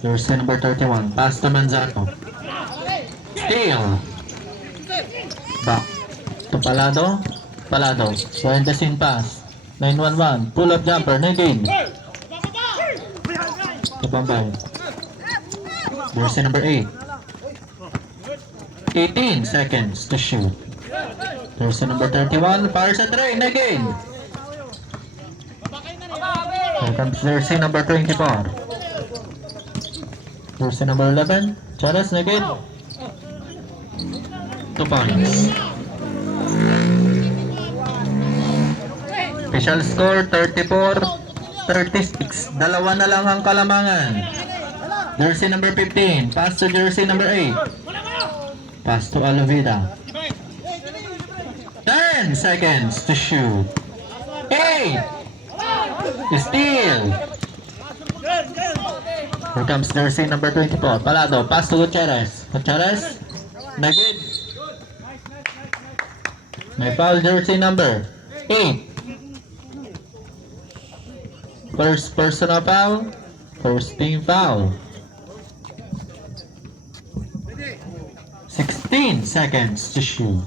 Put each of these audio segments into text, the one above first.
Jersey number 31, pass to Manzano. Steal. Back to Palado. Palado. Behind the scene pass. 9-1-1. Pull up jumper. Negain. To Bombay. Jersey number 8. 18 seconds to shoot. Jersey number 31. Fires at tray. Negain. Here comes jersey number 24. Jersey number 11. Charas Negain. 2 points. Official score 34-36. Dalawa na lang ang kalamangan. Jersey number 15. Pass to jersey number 8. Pass to Alovida. 10 seconds to shoot. 8. Steal. Here comes jersey number 24. Palado. Pass to Gutierrez. Gutierrez. Negain. May foul jersey number 8. First personal foul. First team foul. 16 seconds to shoot.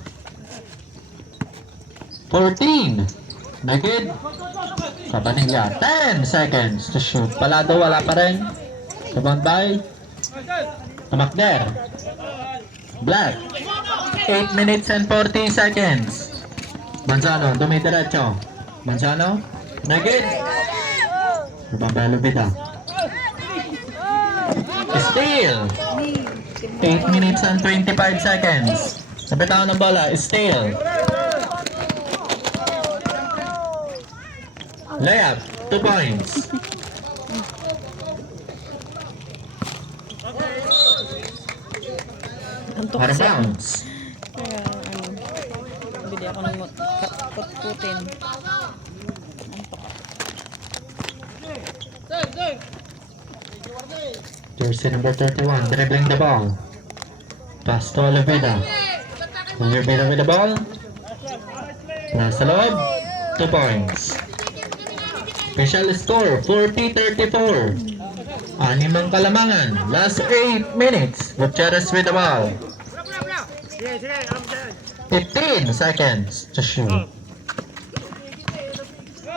14. Negain. Kapaningya. 10 seconds to shoot. Palado wala pa rin. Tabambay. Tamakder. Black. 8 minutes and 40 seconds. Manzano, dumidiretso. Manzano. Negain. Tabambay Lubida. Steal. 8 minutes and 25 seconds. Nabitawan ng bola. Steal. Layup. 2 points. Out of bounds. Kaya bili ako ng kut-kutin. Jersey number 31, dribbling the ball. Pass to Oliveda. Oliveda with the ball. Nasa loob. 2 points. Official score, 40-34. Anim ang kalamangan. Last 8 minutes. Gutierrez with the ball. 15 seconds to shoot.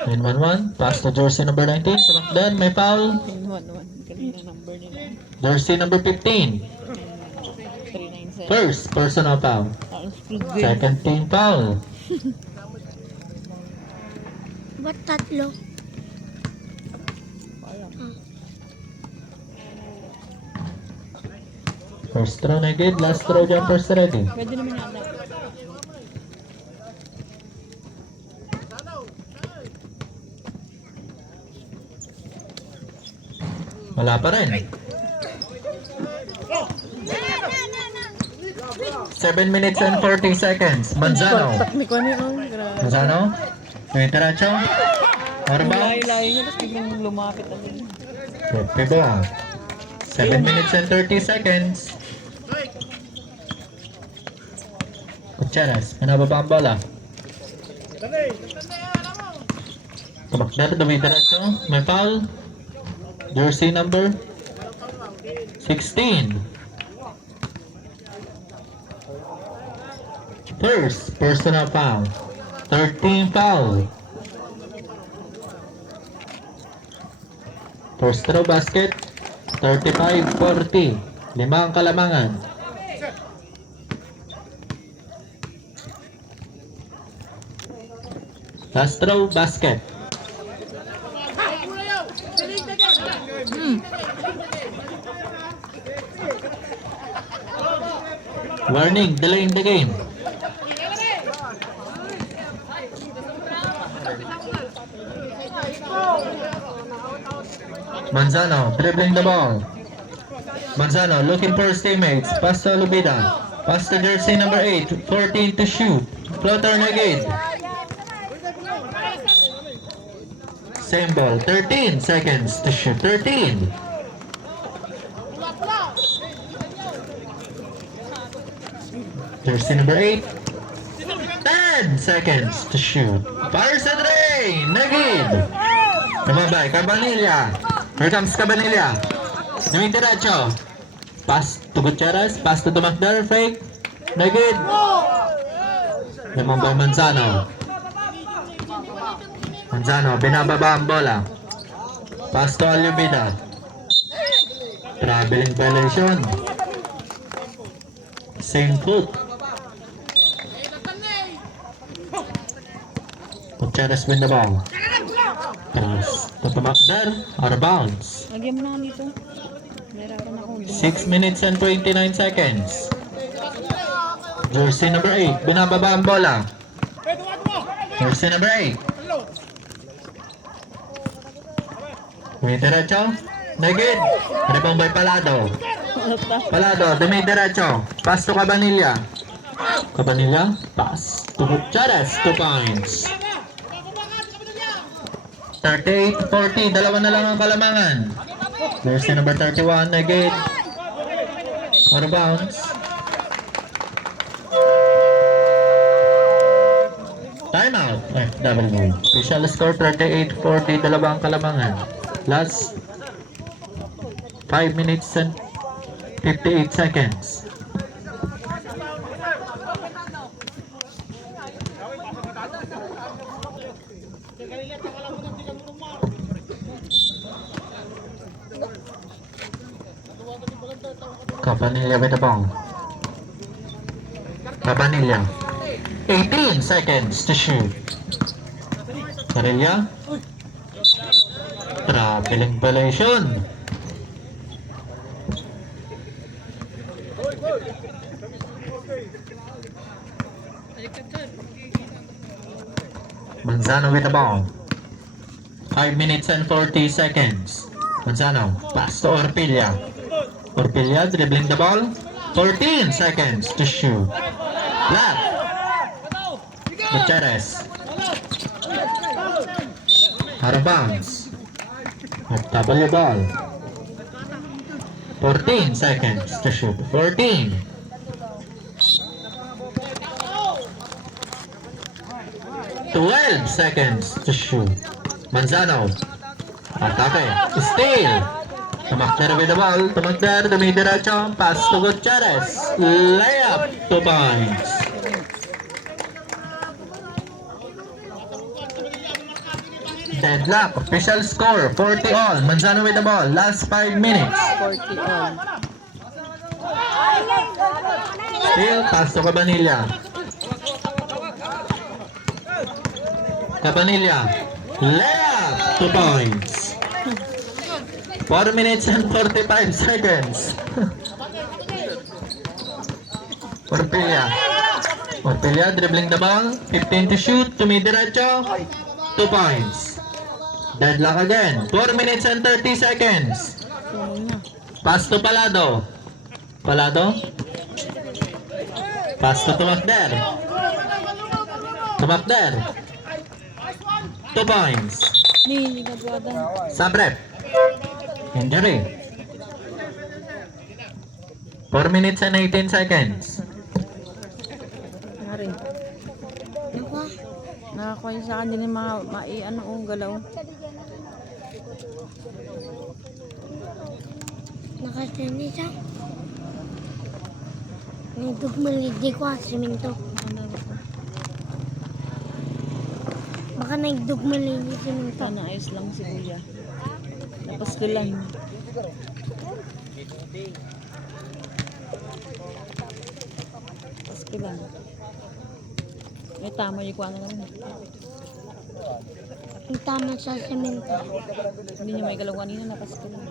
9-1-1. Pass to jersey number 19. Tumakdan, may foul. 9-1-1. Galing na number nila. Jersey number 15. 397. First personal foul. Second team foul. Ba't tatlo? First throw na good. Last throw jumpers ready. Pwede naman yata. Wala pa rin. 7 minutes and 40 seconds. Manzano. Takniko niya. Grabe. Manzano. Tumitiracho. Orba. Layo-layo niya. Tapos biglang lumapit agad. Pibong. 7 minutes and 30 seconds. Gutierrez. Pinababa ang bola. Tumakder. Tumitiracho. May foul. Jersey number 16. First personal foul. 13 foul. First throw basket. 35-40. 5 ang kalamangan. Last throw basket. Warning, delaying the game. Manzano, dribbling the ball. Manzano, looking for his teammates. Pass to Lubida. Pass to jersey number 8. 14 to shoot. Floater na again. Same ball. 13 seconds to shoot. 13. Jersey number 8. 10 seconds to shoot. Fire sa tray! Nagid! Tumabay. Cabanilla. Here comes Cabanilla. Yung diretso. Pass to Gutierrez. Pass to Macdar. Fake. Nagid. Limang by Manzano. Manzano. Binababa ang bola. Pass to Alubida. Traveling violation. Same foot. Gutierrez win the ball. Pass to Macdar. Out of bounds. Lagyan mo na dito. Nahirapan ako. 6 minutes and 29 seconds. Jersey number 8. Binababa ang bola. Jersey number 8. May diretso. Nagid. Rebound by Palado. Palado. Dumi diretso. Pass to Cabanilla. Cabanilla. Pass to Gutierrez. 2 points. 38-40. Dalawa na lang ang kalamangan. Jersey number 31. Nagid. Out of bounds. Timeout. FW. Official score 38-40. Dalawa ang kalamangan. Last 5 minutes and 58 seconds. Cabanilla with the ball. Cabanilla. 18 seconds to shoot. Carilla. Traveling violation. Manzano with the ball. 5 minutes and 40 seconds. Manzano. Pass to Orpilla. Orpilla dribbling the ball. 14 seconds to shoot. Left. Gutierrez. Out of bounds. FW ball. 14 seconds to shoot. 14. Twelve seconds to shoot. Manzano. Atake. Steal. Tumakder with the ball. Tumakder. Dumidiretso. Pass to Gutierrez. Layup. 2 points. Deadlock. Official score. 40 all. Manzano with the ball. Last 5 minutes. 40 all. Steal. Pass to Cabanilla. Cabanilla. Layup. 2 points. 4 minutes and 45 seconds. Orpilla. Orpilla dribbling the ball. 15 to shoot. Tumidiretso. 2 points. Deadlock again. 4 minutes and 30 seconds. Pass to Palado. Palado. Pass to Tumakder. Tumakder. 2 points. Ni, nagwadan. Sabrep. Injury. 4 minutes and 18 seconds. Nari. Naku, Nakakuha yun sa akin din yung mga ano o galaw. nakasini siya. Nagdugmalig di ko ang siminto. Ano ba ito? Baka nagdugmalig di siminto. Sana ayos lang si Kuya. Tapos ko lang. Tapos ko lang. May tama yung kuha na lang. Yung tama sa siminto. Hindi niya may galaw kanina. Napas ko lang.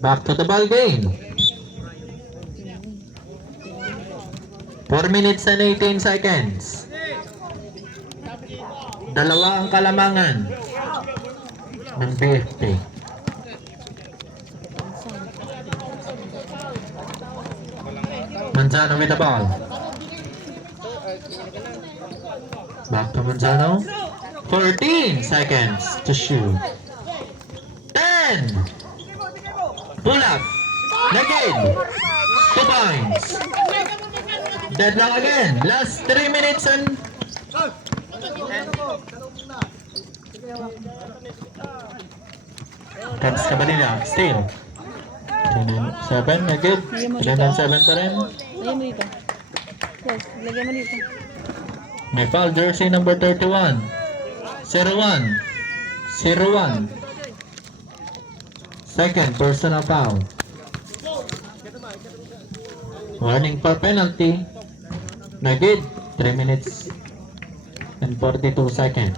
Back to the ball game. 4 minutes and 18 seconds. Dalawa ang kalamangan ng BFP. Manzano with the ball. Back to Manzano. 14 seconds to shoot. 10. Pull up. Again. 2 points. Deadlock again. Last 3 minutes and Cubs Cabanilla. Still. 7 again. 7 pa rin. Lagyan mo dito. Yes, lagyan mo dito. May foul jersey number 31. 01. 01. Second personal foul. Warning for penalty. Nagid. 3 minutes and 42 seconds.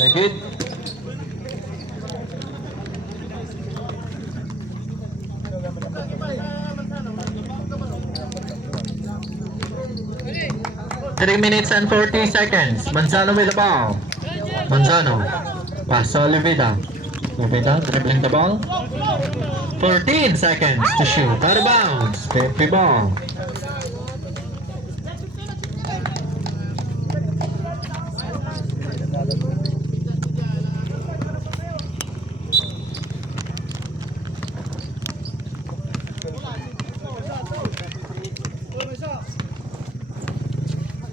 Nagid. Three minutes and 40 seconds. Manzano with the ball. Manzano. Pass to Olivida. Olivida dribbling the ball. 14 seconds to shoot. Out of bounds. 50 ball.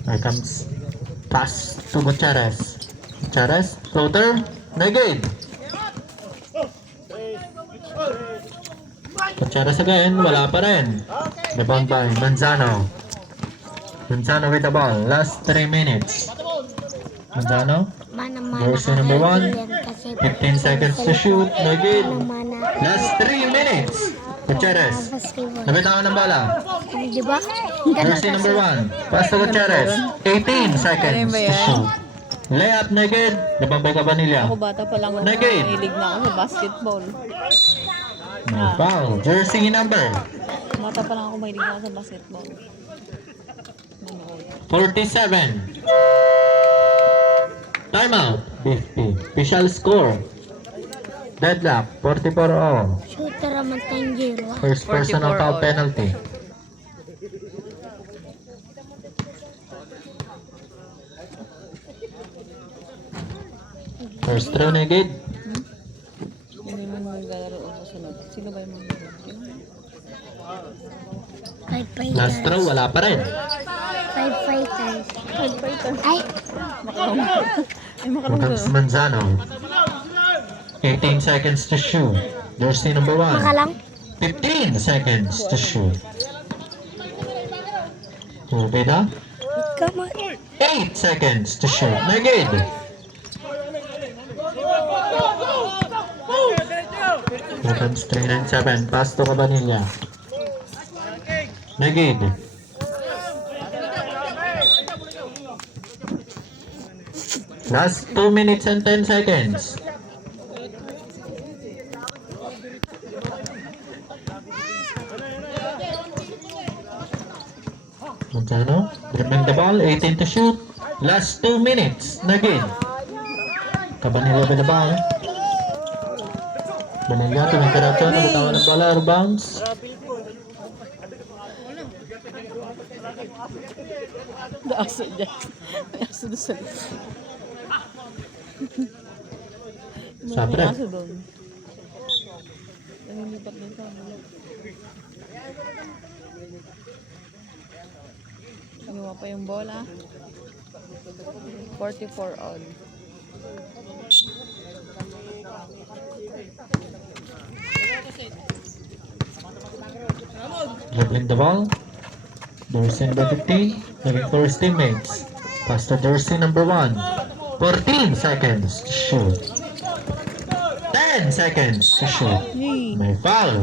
Here comes pass to Gutierrez. Gutierrez, floater, negate. Gutierrez again, wala pa rin. Rebound by Manzano. Manzano with the ball. Last 3 minutes. Manzano, Mana-mana jersey number 1. kasi 15 seconds to shoot. Negate. mana-mana. Last 3 minutes. Gutierrez, Basketball. nabitawan ng bola. Di ba? Jersey number 1. Pass to Gutierrez. 18 seconds to shoot. Layup, negate. Nabambay ka ba nila? Ako bata pa lang ako. Negate. Mahilig na ako sa basketball. May foul. Jersey number Bata pa lang ako mahilig na ako sa basketball. Manood. 47. Timeout. 50. Official score. Deadlock. 44 all. Shooter naman tayong zero. First personal 44 foul all. penalty. First throw, negate. Hindi mo maglalaro o susunod. Sino ba yung mga Five Last throw, fighters. wala pa rin. Five fighters. Ay, Makalong. Ay, makalong Here comes Manzano. 18 seconds to shoot. Jersey number 1. makalang. 15 seconds to shoot. Ubeda. Come on. 8 seconds to shoot. Negid. Here comes 397. Pass to Cabanilla. Negid. Last 2 minutes and 10 seconds. Manzano, dribbling the ball, 18 to shoot. Last 2 minutes. Negid. Cabanilla with the ball. Banilla, tuming karakto, nabutawan ng bola, out of bounds. Aso dyan. May aso doon sa Sabre. May aso doon. Nanilipat din sa Inuwa pa yung bola. 44 all. Dribbling the ball. Jersey number 15, looking for his teammates. Pass to jersey number 1. 14 seconds to shoot. 10 seconds to shoot. Yay! May foul.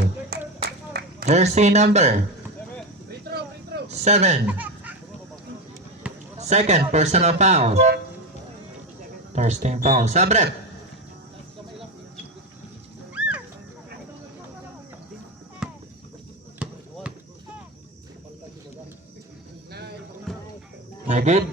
Jersey number 7. Second personal foul. First team foul. Sabre. Negid.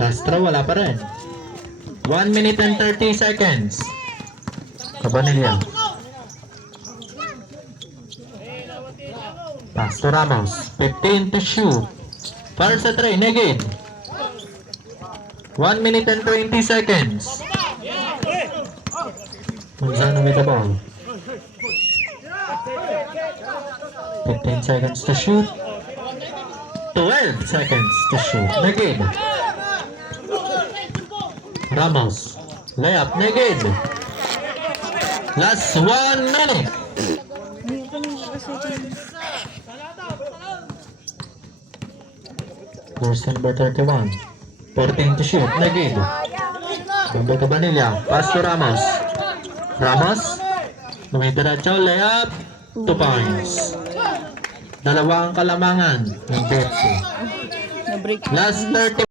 Last throw, wala pa rin. 1 minute and 30 seconds. Cabanilla. Pass to Ramos. 15 to shoot. Fire sa 3, negate. 1 minute and 20 seconds. Manzano with the ball. 15 seconds to shoot. 12 seconds to shoot. Negate. Ramos. Layup. Negate. Last 1 minute. Verse number 31. 14 to shoot. Negate. Bamba Cabanilla. Pass to Ramos. Ramos. Lumidiretso. Layup. 2 points. Dalawang kalamangan ng Betsy. Na-break. Last 30